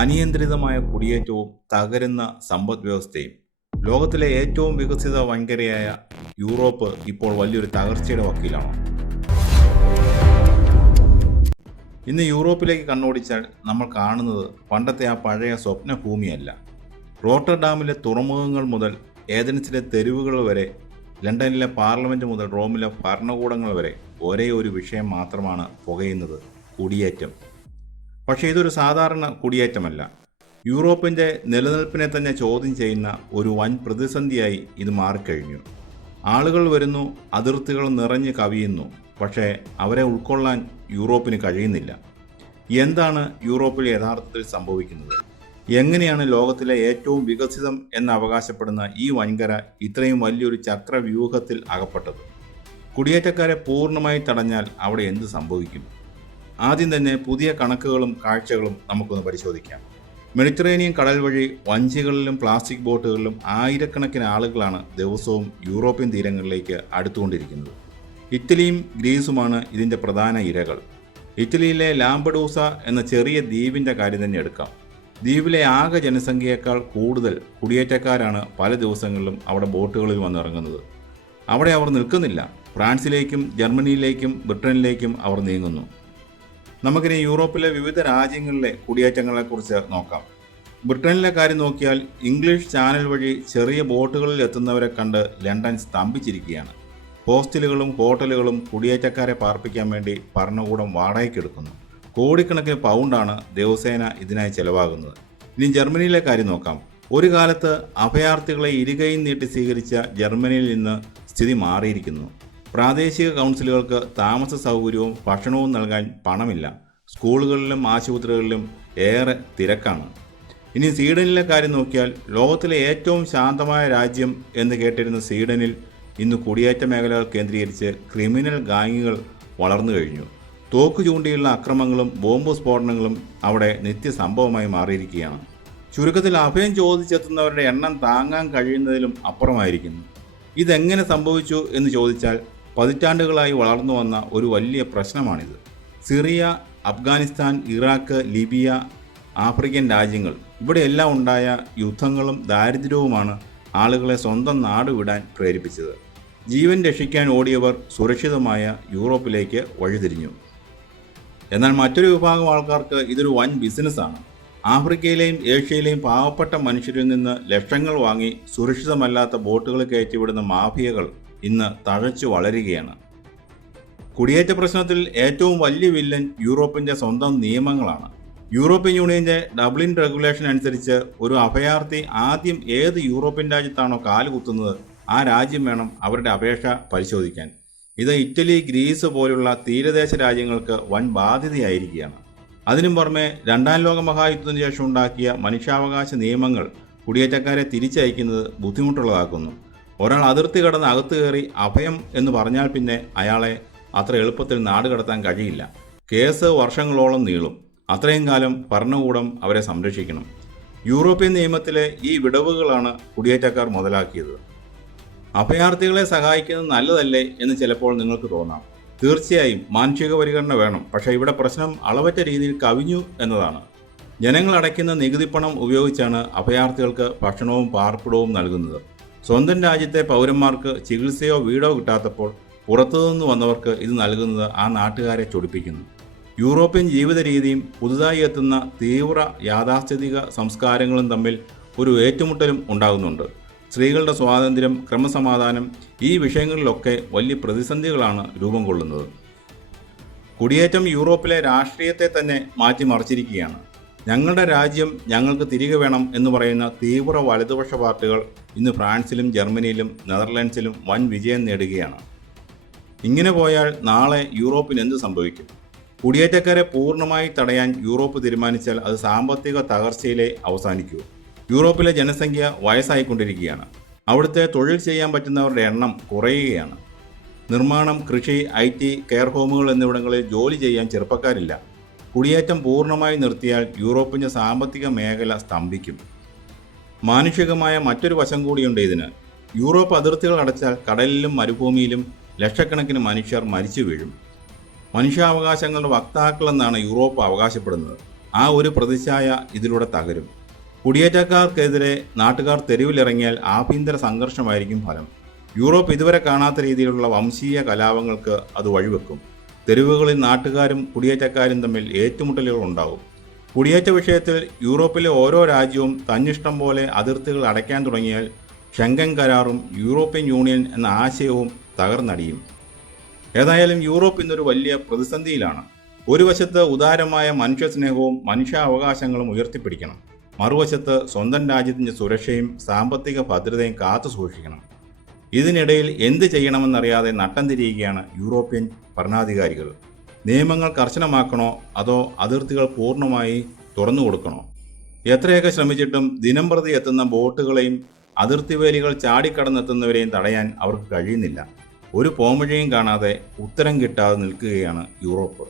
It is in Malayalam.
അനിയന്ത്രിതമായ കുടിയേറ്റവും തകരുന്ന സമ്പദ് വ്യവസ്ഥയും. ലോകത്തിലെ ഏറ്റവും വികസിത വൻകരയായ യൂറോപ്പ് ഇപ്പോൾ വലിയൊരു തകർച്ചയുടെ വക്കീലാണ്. ഇന്ന് യൂറോപ്പിലേക്ക് കണ്ണോടിച്ചാൽ നമ്മൾ കാണുന്നത് പണ്ടത്തെ ആ പഴയ സ്വപ്ന ഭൂമിയല്ല. റോട്ടർഡാമിലെ തുറമുഖങ്ങൾ മുതൽ ഏഥൻസിലെ തെരുവുകൾ വരെ, ലണ്ടനിലെ പാർലമെൻറ്റ് മുതൽ റോമിലെ ഭരണകൂടങ്ങൾ വരെ ഒരേ ഒരു വിഷയം മാത്രമാണ് പുകയുന്നത്: കുടിയേറ്റം. പക്ഷേ ഇതൊരു സാധാരണ കുടിയേറ്റമല്ല. യൂറോപ്പിൻ്റെ നിലനിൽപ്പിനെ തന്നെ ചോദ്യം ചെയ്യുന്ന ഒരു വൻ പ്രതിസന്ധിയായി ഇത് മാറിക്കഴിഞ്ഞു. ആളുകൾ വരുന്നു, അതിർത്തികൾ നിറഞ്ഞ് കവിയുന്നു, പക്ഷേ അവരെ ഉൾക്കൊള്ളാൻ യൂറോപ്പിന് കഴിയുന്നില്ല. എന്താണ് യൂറോപ്പിൽ യഥാർത്ഥത്തിൽ സംഭവിക്കുന്നത്? എങ്ങനെയാണ് ലോകത്തിലെ ഏറ്റവും വികസിതം എന്ന് അവകാശപ്പെടുന്ന ഈ വൻകര ഇത്രയും വലിയൊരു ചക്രവ്യൂഹത്തിൽ അകപ്പെട്ടത്? കുടിയേറ്റക്കാരെ പൂർണ്ണമായി തടഞ്ഞാൽ അവിടെ എന്ത് സംഭവിക്കും? ആദ്യം തന്നെ പുതിയ കണക്കുകളും കാഴ്ചകളും നമുക്കൊന്ന് പരിശോധിക്കാം. മെഡിറ്ററേനിയൻ കടൽ വഴി വഞ്ചികളിലും പ്ലാസ്റ്റിക് ബോട്ടുകളിലും ആയിരക്കണക്കിന് ആളുകളാണ് ദിവസവും യൂറോപ്യൻ തീരങ്ങളിലേക്ക് അടുത്തുകൊണ്ടിരിക്കുന്നത്. ഇറ്റലിയും ഗ്രീസുമാണ് ഇതിൻ്റെ പ്രധാന ഇരകൾ. ഇറ്റലിയിലെ ലാംപഡൂസ എന്ന ചെറിയ ദ്വീപിൻ്റെ കാര്യം തന്നെ എടുക്കാം. ദ്വീപിലെ ആകെ ജനസംഖ്യയേക്കാൾ കൂടുതൽ കുടിയേറ്റക്കാരാണ് പല ദിവസങ്ങളിലും അവിടെ ബോട്ടുകളിൽ വന്നിറങ്ങുന്നത്. അവിടെ അവർ നിൽക്കുന്നില്ല. ഫ്രാൻസിലേക്കും ജർമ്മനിയിലേക്കും ബ്രിട്ടനിലേക്കും അവർ നീങ്ങുന്നു. നമുക്കിനി യൂറോപ്പിലെ വിവിധ രാജ്യങ്ങളിലെ കുടിയേറ്റങ്ങളെക്കുറിച്ച് നോക്കാം. ബ്രിട്ടനിലെ കാര്യം നോക്കിയാൽ ഇംഗ്ലീഷ് ചാനൽ വഴി ചെറിയ ബോട്ടുകളിൽ എത്തുന്നവരെ കണ്ട് ലണ്ടൻ സ്തംഭിച്ചിരിക്കുകയാണ്. ഹോസ്റ്റലുകളും ഹോട്ടലുകളും കുടിയേറ്റക്കാരെ പാർപ്പിക്കാൻ വേണ്ടി ഭരണകൂടം വാടകയ്ക്കെടുക്കുന്നു. കോടിക്കണക്കിന് പൗണ്ടാണ് ദിവസേന ഇതിനായി ചെലവാകുന്നത്. ഇനി ജർമ്മനിയിലെ കാര്യം നോക്കാം. ഒരു കാലത്ത് അഭയാർത്ഥികളെ ഇരുകൈയും നീട്ടി സ്വീകരിച്ച ജർമ്മനിയിൽ നിന്ന് സ്ഥിതി മാറിയിരിക്കുന്നു. പ്രാദേശിക കൗൺസിലുകൾക്ക് താമസ സൗകര്യവും ഭക്ഷണവും നൽകാൻ പണമില്ല. സ്കൂളുകളിലും ആശുപത്രികളിലും ഏറെ തിരക്കാണ്. ഇനി സ്വീഡനിലെ കാര്യം നോക്കിയാൽ ലോകത്തിലെ ഏറ്റവും ശാന്തമായ രാജ്യം എന്ന് കേട്ടിരുന്ന സ്വീഡനിൽ ഇന്ന് കുടിയേറ്റ മേഖലകൾ കേന്ദ്രീകരിച്ച് ക്രിമിനൽ ഗാങ്ങുകൾ വളർന്നു കഴിഞ്ഞു. തോക്ക് ചൂണ്ടിയുള്ള അക്രമങ്ങളും ബോംബ് സ്ഫോടനങ്ങളും അവിടെ നിത്യസംഭവമായി മാറിയിരിക്കുകയാണ്. ചുരുക്കത്തിൽ അഭയം ചോദിച്ചെത്തുന്നവരുടെ എണ്ണം താങ്ങാൻ കഴിയുന്നതിലും അപ്പുറമായിരിക്കുന്നു. ഇതെങ്ങനെ സംഭവിച്ചു എന്ന് ചോദിച്ചാൽ പതിറ്റാണ്ടുകളായി വളർന്നു വന്ന ഒരു വലിയ പ്രശ്നമാണിത്. Syria, Afghanistan, Iraq, Libya, African രാജ്യങ്ങൾ, ഇവിടെയെല്ലാം ഉണ്ടായ യുദ്ധങ്ങളും ദാരിദ്ര്യവുമാണ് ആളുകളെ സ്വന്തം നാട് വിടാൻ പ്രേരിപ്പിച്ചത്. ജീവൻ രക്ഷിക്കാൻ ഓടിയവർ സുരക്ഷിതമായ യൂറോപ്പിലേക്ക് വഴിതിരിഞ്ഞു. എന്നാൽ മറ്റൊരു വിഭാഗം ആൾക്കാർക്ക് ഇതൊരു വൻ ബിസിനസ്സാണ്. ആഫ്രിക്കയിലെയും ഏഷ്യയിലെയും പാവപ്പെട്ട മനുഷ്യരിൽ നിന്ന് ലക്ഷങ്ങൾ വാങ്ങി സുരക്ഷിതമല്ലാത്ത ബോട്ടുകൾ കയറ്റിവിടുന്ന മാഫിയകൾ ഇന്ന് തഴച്ചു വളരുകയാണ്. കുടിയേറ്റ പ്രശ്നത്തിൽ ഏറ്റവും വലിയ വില്ലൻ യൂറോപ്പിൻ്റെ സ്വന്തം നിയമങ്ങളാണ്. യൂറോപ്യൻ യൂണിയൻ്റെ ഡബ്ലിൻ റെഗുലേഷൻ അനുസരിച്ച് ഒരു അഭയാർത്ഥി ആദ്യം ഏത് യൂറോപ്യൻ രാജ്യത്താണോ കാലുകുത്തുന്നത് ആ രാജ്യം വേണം അവരുടെ അപേക്ഷ പരിശോധിക്കാൻ. ഇത് ഇറ്റലി, ഗ്രീസ് പോലുള്ള തീരദേശ രാജ്യങ്ങൾക്ക് വൻ ബാധ്യതയായിരിക്കുകയാണ്. അതിനും പുറമെ രണ്ടാം ലോക മഹായുദ്ധത്തിന് ശേഷം ഉണ്ടാക്കിയ മനുഷ്യാവകാശ നിയമങ്ങൾ കുടിയേറ്റക്കാരെ തിരിച്ചയക്കുന്നത് ബുദ്ധിമുട്ടുള്ളതാക്കുന്നു. ഒരാൾ അതിർത്തി കടന്ന് അകത്ത് കയറി അഭയം എന്ന് പറഞ്ഞാൽ പിന്നെ അയാളെ അത്ര എളുപ്പത്തിൽ നാട് കടത്താൻ കഴിയില്ല. കേസ് വർഷങ്ങളോളം നീളും. അത്രയും കാലം ഭരണകൂടം അവരെ സംരക്ഷിക്കണം. യൂറോപ്യൻ നിയമത്തിലെ ഈ വിടവുകളാണ് കുടിയേറ്റക്കാർ മുതലാക്കിയത്. അഭയാർത്ഥികളെ സഹായിക്കുന്നത് നല്ലതല്ലേ എന്ന് ചിലപ്പോൾ നിങ്ങൾക്ക് തോന്നാം. തീർച്ചയായും മാനുഷിക പരിഗണന വേണം. പക്ഷേ ഇവിടെ പ്രശ്നം അളവറ്റ രീതിയിൽ കവിഞ്ഞു എന്നതാണ്. ജനങ്ങൾ അടയ്ക്കുന്ന നികുതിപ്പണം ഉപയോഗിച്ചാണ് അഭയാർത്ഥികൾക്ക് ഭക്ഷണവും പാർപ്പിടവും നൽകുന്നത്. സ്വന്തം രാജ്യത്തെ പൗരന്മാർക്ക് ചികിത്സയോ വീടോ കിട്ടാത്തപ്പോൾ പുറത്തുനിന്ന് വന്നവർക്ക് ഇത് നൽകുന്നത് ആ നാട്ടുകാരെ ചൊടിപ്പിക്കുന്നു. യൂറോപ്യൻ ജീവിത രീതിയും പുതുതായി എത്തുന്ന തീവ്ര യാഥാസ്ഥിതിക സംസ്കാരങ്ങളും തമ്മിൽ ഒരു ഏറ്റുമുട്ടലും ഉണ്ടാകുന്നുണ്ട്. സ്ത്രീകളുടെ സ്വാതന്ത്ര്യം, ക്രമസമാധാനം, ഈ വിഷയങ്ങളിലൊക്കെ വലിയ പ്രതിസന്ധികളാണ് രൂപം കൊള്ളുന്നത്. കുടിയേറ്റം യൂറോപ്പിലെ രാഷ്ട്രീയത്തെ തന്നെ മാറ്റിമറിച്ചിരിക്കുകയാണ്. ഞങ്ങളുടെ രാജ്യം ഞങ്ങൾക്ക് തിരികെ വേണം എന്ന് പറയുന്ന തീവ്ര വലതുപക്ഷ പാർട്ടികൾ ഇന്ന് ഫ്രാൻസിലും ജർമ്മനിയിലും നെതർലൻഡ്സിലും വൻ വിജയം നേടുകയാണ്. ഇങ്ങനെ പോയാൽ നാളെ യൂറോപ്പിന് എന്ത് സംഭവിക്കും? കുടിയേറ്റക്കാരെ പൂർണ്ണമായി തടയാൻ യൂറോപ്പ് തീരുമാനിച്ചാൽ അത് സാമ്പത്തിക തകർച്ചയിലേ അവസാനിക്കൂ. യൂറോപ്പിലെ ജനസംഖ്യ വയസ്സായിക്കൊണ്ടിരിക്കുകയാണ്. അവിടുത്തെ തൊഴിൽ ചെയ്യാൻ പറ്റുന്നവരുടെ എണ്ണം കുറയുകയാണ്. നിർമ്മാണം, കൃഷി, IT, കെയർ ഹോമുകൾ എന്നിവിടങ്ങളിൽ ജോലി ചെയ്യാൻ ചെറുപ്പക്കാരില്ല. കുടിയേറ്റം പൂർണ്ണമായി നിർത്തിയാൽ യൂറോപ്പിൻ്റെ സാമ്പത്തിക മേഖല സ്തംഭിക്കും. മാനുഷികമായ മറ്റൊരു വശം കൂടിയുണ്ട് ഇതിന്. യൂറോപ്പ് അതിർത്തികൾ അടച്ചാൽ കടലിലും മരുഭൂമിയിലും ലക്ഷക്കണക്കിന് മനുഷ്യർ മരിച്ചു വീഴും. മനുഷ്യാവകാശങ്ങളുടെ വക്താക്കളെന്നാണ് യൂറോപ്പ് അവകാശപ്പെടുന്നത്. ആ ഒരു പ്രതിച്ഛായ ഇതിലൂടെ തകരും. കുടിയേറ്റക്കാർക്കെതിരെ നാട്ടുകാർ തെരുവിലിറങ്ങിയാൽ ആഭ്യന്തര സംഘർഷമായിരിക്കും ഫലം. യൂറോപ്പ് ഇതുവരെ കാണാത്ത രീതിയിലുള്ള വംശീയ കലാപങ്ങൾക്ക് അത് വഴിവെക്കും. തെരുവുകളിൽ നാട്ടുകാരും കുടിയേറ്റക്കാരും തമ്മിൽ ഏറ്റുമുട്ടലുകൾ ഉണ്ടാകും. കുടിയേറ്റ വിഷയത്തിൽ യൂറോപ്പിലെ ഓരോ രാജ്യവും തന്നിഷ്ടം പോലെ അതിർത്തികൾ അടയ്ക്കാൻ തുടങ്ങിയാൽ ഷെങ്കൻ കരാറും യൂറോപ്യൻ യൂണിയൻ എന്ന ആശയവും തകർന്നടിയും. ഏതായാലും യൂറോപ്പ് ഇന്നൊരു വലിയ പ്രതിസന്ധിയിലാണ്. ഒരു വശത്ത് ഉദാരമായ മനുഷ്യസ്നേഹവും മനുഷ്യാവകാശങ്ങളും ഉയർത്തിപ്പിടിക്കണം, മറുവശത്ത് സ്വന്തം രാജ്യത്തിൻ്റെ സുരക്ഷയും സാമ്പത്തിക ഭദ്രതയും കാത്തു സൂക്ഷിക്കണം. ഇതിനിടയിൽ എന്ത് ചെയ്യണമെന്നറിയാതെ നട്ടം തിരിയുകയാണ് യൂറോപ്യൻ ഭരണാധികാരികൾ. നിയമങ്ങൾ കർശനമാക്കണോ അതോ അതിർത്തികൾ പൂർണ്ണമായി തുറന്നു കൊടുക്കണോ? എത്രയൊക്കെ ശ്രമിച്ചിട്ടും ദിനംപ്രതി എത്തുന്ന ബോട്ടുകളെയും അതിർത്തി വേലികൾ ചാടിക്കടന്നെത്തുന്നവരെയും തടയാൻ അവർക്ക് കഴിയുന്നില്ല. ഒരു പോംവഴിയും കാണാതെ ഉത്തരം കിട്ടാതെ നിൽക്കുകയാണ് യൂറോപ്പ്.